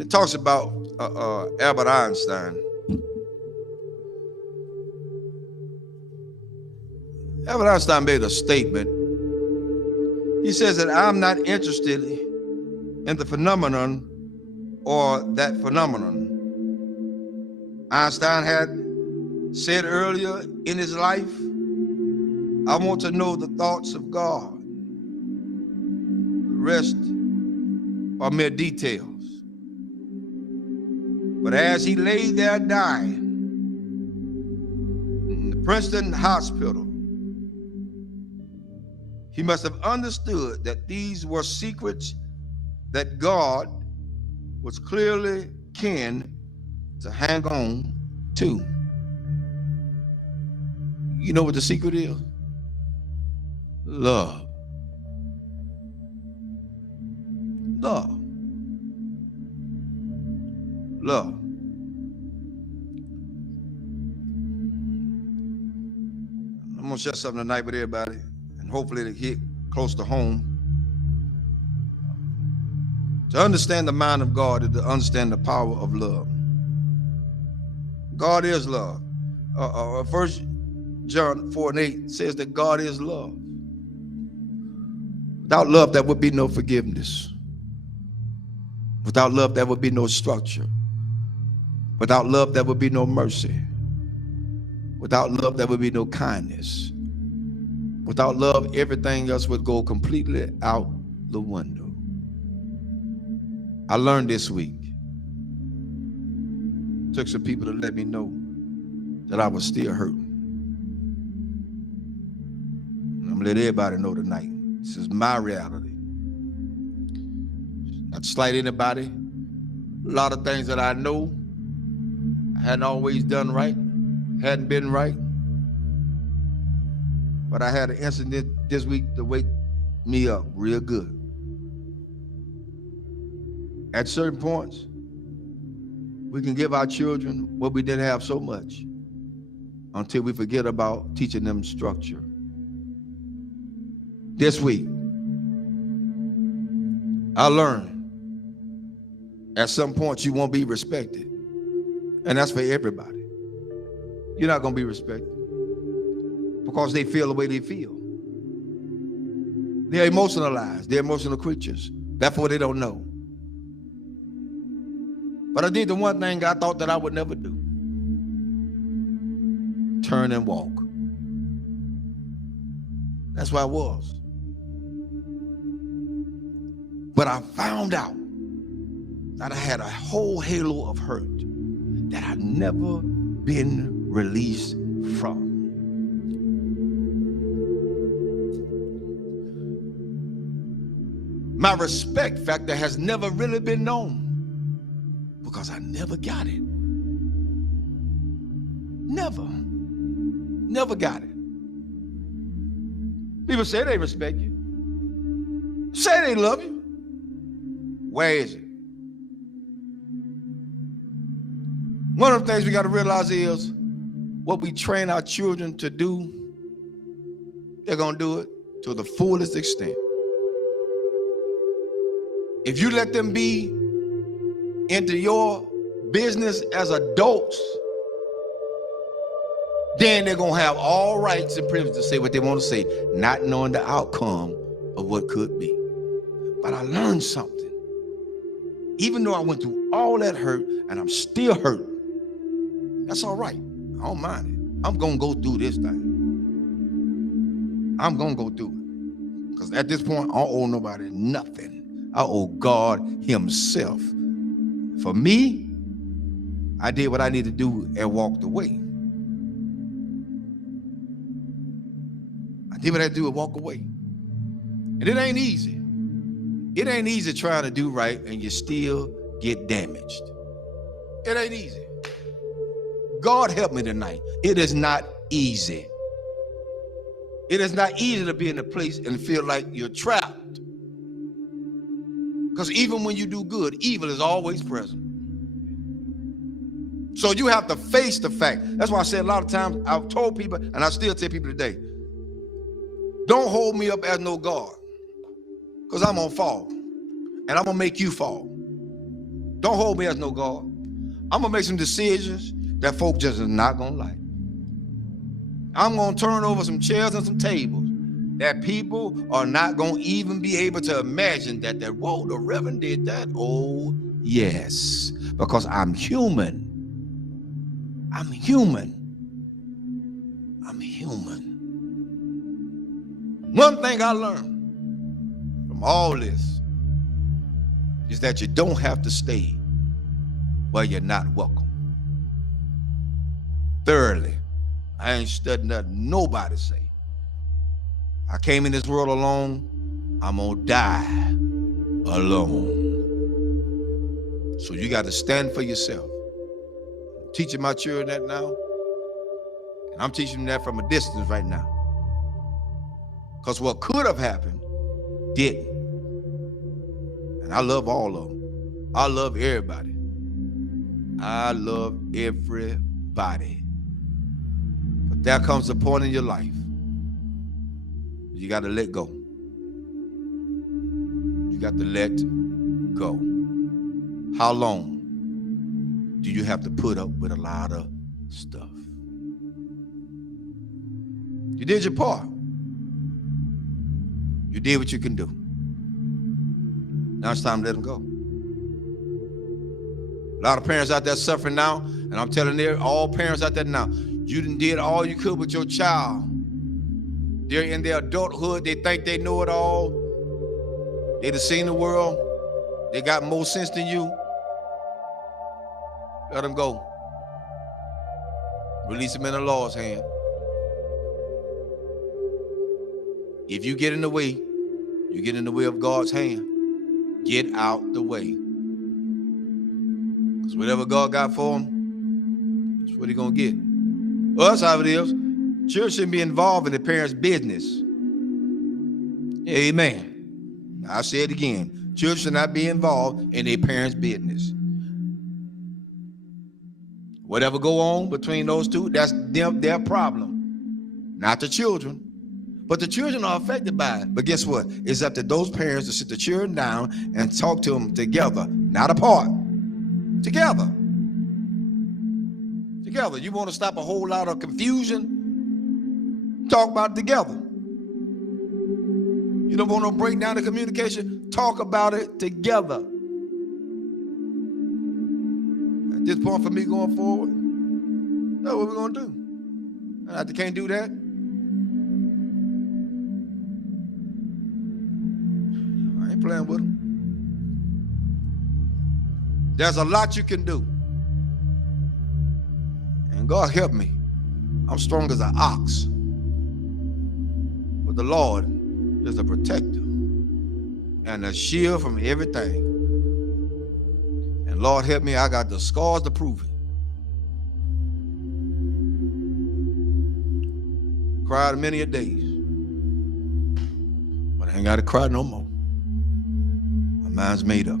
It talks about Albert Einstein. Albert Einstein made a statement. He says that I'm not interested in the phenomenon or that phenomenon. Einstein had said earlier in his life, I want to know the thoughts of God. The rest are mere details. But as he lay there dying in the Princeton hospital, he must have understood that these were secrets that God was clearly keen to hang on to. You know what the secret is? Love. Love. Love. I'm going to share something tonight with everybody, and hopefully it'll hit close to home. To understand the mind of God is to understand the power of love. God is love. 1 John 4:8 says that God is love. Without love, there would be no forgiveness. Without love, there would be no structure. Without love, there would be no mercy. Without love, there would be no kindness. Without love, everything else would go completely out the window. I learned this week. Took some people to let me know that I was still hurting. And I'm gonna let everybody know tonight. This is my reality. Not to slight anybody. A lot of things that I know I hadn't always done right, hadn't been right. But I had an incident this week to wake me up real good. At certain points, we can give our children what we didn't have so much until we forget about teaching them structure. This week, I learned at some point you won't be respected. And that's for everybody. You're not going to be respected because they feel the way they feel. They're emotionalized. They're emotional creatures. Therefore, they don't know. But I did the one thing I thought that I would never do. Turn and walk. That's where I was. But I found out that I had a whole halo of hurt that I'd never been released from. My respect factor has never really been known because I never got it. Never got it. People say they respect you. Say they love you. Where is it? One of the things we got to realize is what we train our children to do, they're going to do it to the fullest extent. If you let them be into your business as adults, then they're going to have all rights and privileges to say what they want to say, not knowing the outcome of what could be. But I learned something. Even though I went through all that hurt and I'm still hurting, that's all right. I don't mind it. I'm going to go through this thing. I'm going to go through it. Because at this point, I don't owe nobody nothing. I owe God himself. For me, I did what I needed to do and walked away. I did what I had to do and walk away. And it ain't easy. It ain't easy trying to do right and you still get damaged. It ain't easy. God help me tonight. It is not easy. It is not easy to be in a place and feel like you're trapped. Because even when you do good, evil is always present. So you have to face the fact. That's why I said a lot of times, I've told people, and I still tell people today, don't hold me up as no God. Because I'm going to fall. And I'm going to make you fall. Don't hold me as no God. I'm going to make some decisions that folk just is not going to like. I'm going to turn over some chairs and some tables that people are not going to even be able to imagine that, whoa, the Reverend did that. Oh, yes, because I'm human. I'm human. I'm human. One thing I learned from all this is that you don't have to stay where you're not welcome. Thirdly, I ain't studying nothing nobody say. I came in this world alone. I'm gonna die alone. So you got to stand for yourself. I'm teaching my children that now, and I'm teaching them that from a distance right now. Because what could have happened didn't. And I love all of them. I love everybody. I love everybody. But there comes a point in your life you got to let go. You got to let go. How long do you have to put up with a lot of stuff? You did your part. You did what you can do. Now it's time to let them go. A lot of parents out there suffering now, and I'm telling all parents out there now, you done did all you could with your child. They're in their adulthood. They think they know it all. They done seen the world. They got more sense than you. Let them go. Release them in the Lord's hand. If you get in the way, you get in the way of God's hand. Get out the way. Because whatever God got for them, that's what he's going to get. Well, that's how it is. Children shouldn't be involved in the parents' business. Amen. I'll say it again. Children should not be involved in their parents' business. Whatever go on between those two, that's their problem. Not the children. But the children are affected by it. But guess what? It's up to those parents to sit the children down and talk to them together, not apart. Together. Together. You want to stop a whole lot of confusion? Talk about it together. You don't want to break down the communication? Talk about it together. At this point for me going forward, that's what we're going to do. And if they can't do that, I ain't playing with them. There's a lot you can do. And God help me. I'm strong as an ox. But the Lord is a protector and a shield from everything. And Lord help me, I got the scars to prove it. Cried many a days. But I ain't got to cry no more. My mind's made up.